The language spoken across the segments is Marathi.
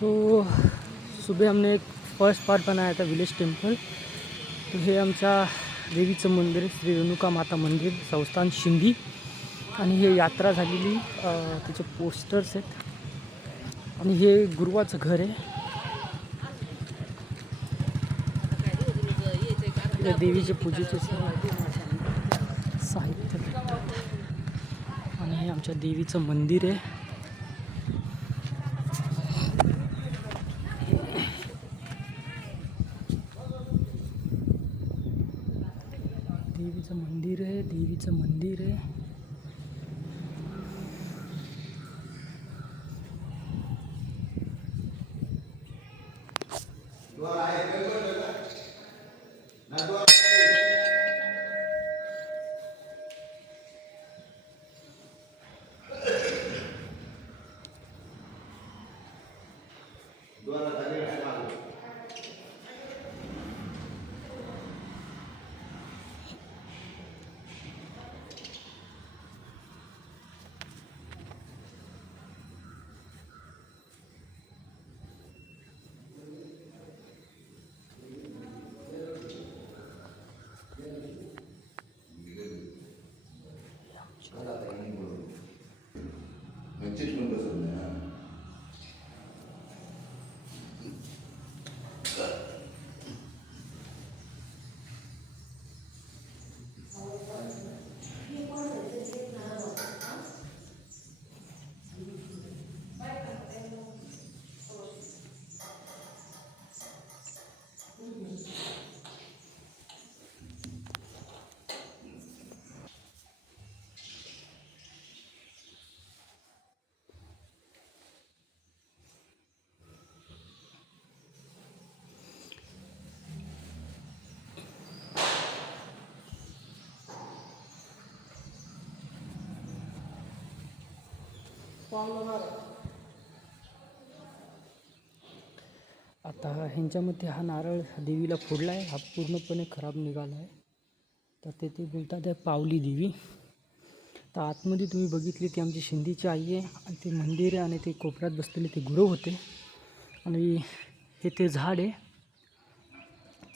तो सुबह हमने एक फर्स्ट पार्ट बनाया था विलेज टेम्पल। तो हे आमच्या देवीचं मंदिर श्री रेणुका माता मंदिर संस्थान शिंदी आणि हे यात्रा झालेली त्याचे पोस्टर्स आहेत आणि हे गुरुवाचं घर आहे। देवीचे पूजेचे साहित्य भेटतात आणि हे आमच्या देवीचं मंदिर आहे। देवीचं मंदिर आहे, देवीचं मंदिर आहे। आता ह्यांच्यामध्ये हा नारळ देवीला फोडला आहे, हा पूर्णपणे खराब निघाला आहे। तर ते बोलतात आहे पावली देवी। तर आतमध्ये तुम्ही बघितली ती आमची शिंदीची आई आहे आणि ते मंदिर आहे आणि ते कोपऱ्यात बसलेले ते गुरु होते आणि हे ते झाड आहे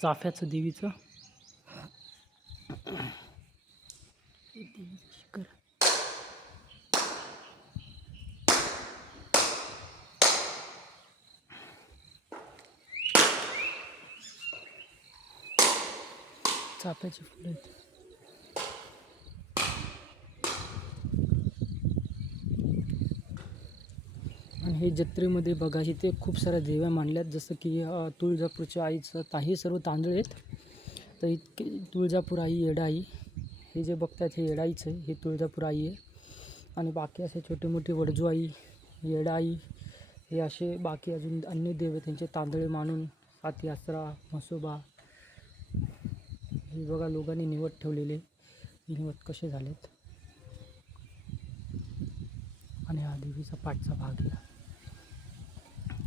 चाफ्याचं देवीचं। चाफ्याची फुलं आहेत। आणि हे जत्रेमध्ये बघा इथे खूप साऱ्या देव्या मांडल्यात, जसं की तुळजापूरच्या आईचं हे सर्व तांदूळ आहेत। तर इतके तुळजापूर आई, येडाई, हे जे बघतात हे येडाईचं आहे, हे तुळजापूर आई आहे। आणि बाकी असे छोटे मोठे वडजू आई, येडाई, हे असे बाकी अजून अन्य देव त्यांचे तांदळे मांडून हाती आसरा, म्हसोबा, हे बघा लोकांनी निवड ठेवलेले, निवड कसे झालेत। आणि हा देवीचा पाठचा भाग आहे,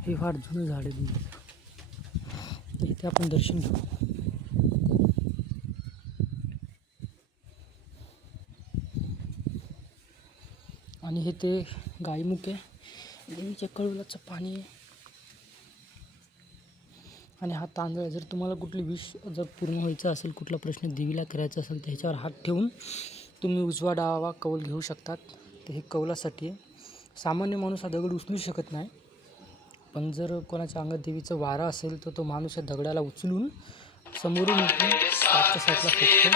हे फार जुनं झाड आहे देवीचं। इथे आपण दर्शन घेऊ। आणि हे ते गायमुख आहे, देवीच्या कळवलाचं पाणी आहे। आणि हा तांदूळ, जर तुम्हाला कुठली विश जर पूर्ण व्हायचं असेल, कुठला प्रश्न देवीला करायचा असेल तर ह्याच्यावर हात ठेवून तुम्ही उजवा डावा कौल घेऊ शकतात। तर हे कौलासाठी आहे। सामान्य माणूस हा दगड उचलू शकत नाही, पण जर कोणाच्या अंगात देवीचं वारा असेल तर तो माणूस या दगडाला उचलून समोरून पाठच्या साईडला फेकतो।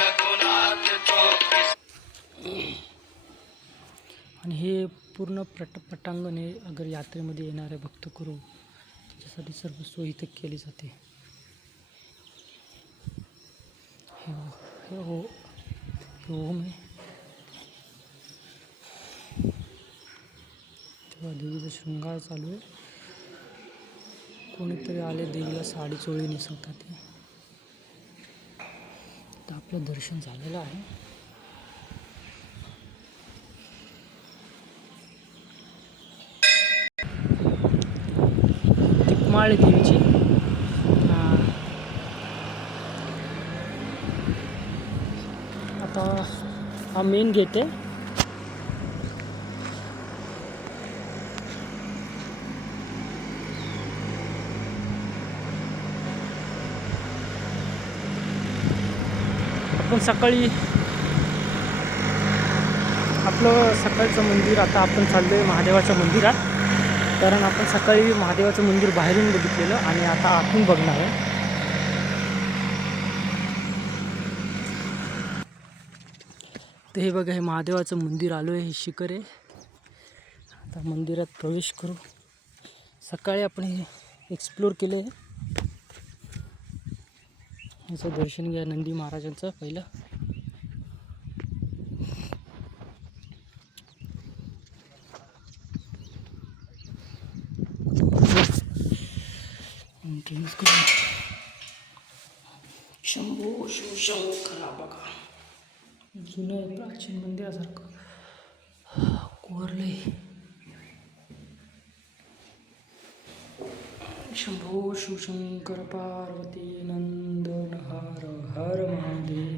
आणि हे पूर्ण पटांगण आहे। अगर यात्रेमध्ये येणारे भक्त करू त्याच्यासाठी सर्व सोय इथे केली जाते। हे ओम आहे, तेव्हा देवीचा शृंगार चालू आहे। कोणीतरी आले देवीला साडी चोळी नेसवतात ते। तर आपलं दर्शन झालेलं आहे। माळ देवीची आता हा मेन गेट आहे। आपण सकाळी आपलं सकाळचं मंदिर, आता आपण चाललो आहे महादेवाच्या मंदिरात. कारण आपण सकाळी महादेवाचं मंदिर बाहेरून बघितलेलं आणि आता आतून बघणार आहे. तर हे बघा, हे महादेवाचं मंदिर आलो आहे, हे शिखर आहे. आता मंदिरात प्रवेश करू. सकाळी आपण हे एक्सप्लोर केलं आहे. याचं दर्शन घ्या नंदी महाराजांचं पहिलं. शंभो शिवशंकरा बघा, जुनं आहे, प्राचीन मंदिरासारखं कोरलंय. शंभो शिवशंकर पार्वती नंदन हर हर महादेव.